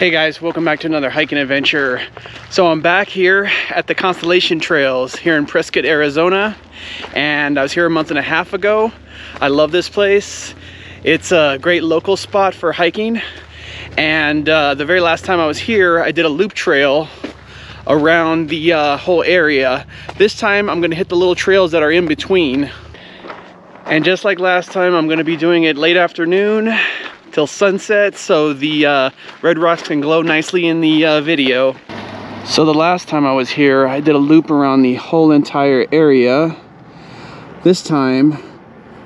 Hey guys, welcome back to another hiking adventure. So I'm back here at the Constellation Trails here in Prescott, Arizona, and I was here a month and a half ago. I love this place. It's a great local spot for hiking, and the very last time I was here I did a loop trail around the whole area. This time I'm going to hit the little trails that are in between, and just like last time I'm going to be doing it late afternoon till sunset, so the red rocks can glow nicely in the video. So the last time I was here I did a loop around the whole entire area. This time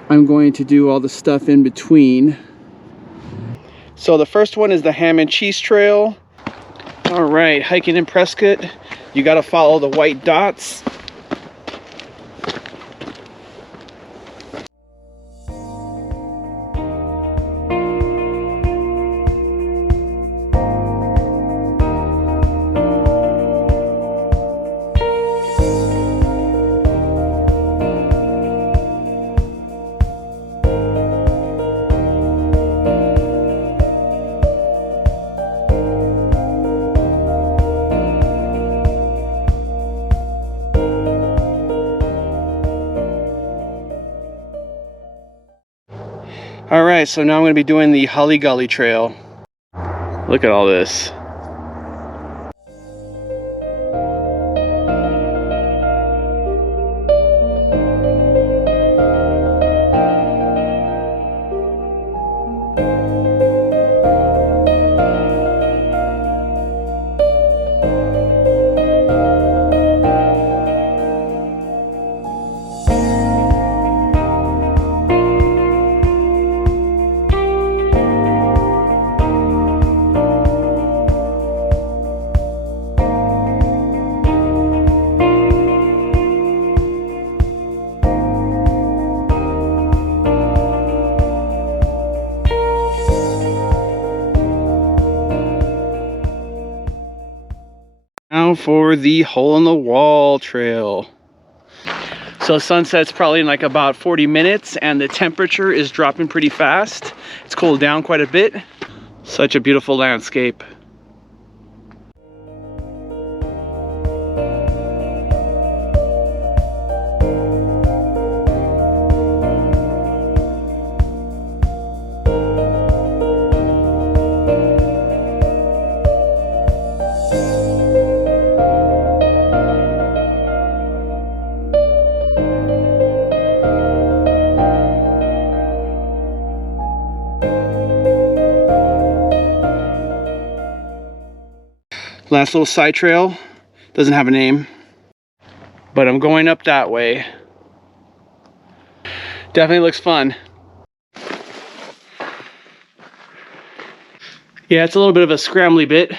I'm going to do all the stuff in between. So the first one is the ham and cheese trail. All right, hiking in Prescott, you got to follow the white dots. All right, so now I'm going to be doing the Gully trail. Look at all this. Now for the hole in the wall trail. So sunset's probably in like about 40 minutes and the temperature is dropping pretty fast. It's cooled down quite a bit. Such a beautiful landscape. Last little side trail, doesn't have a name, but I'm going up that way. Definitely looks fun. Yeah, it's a little bit of a scrambly bit,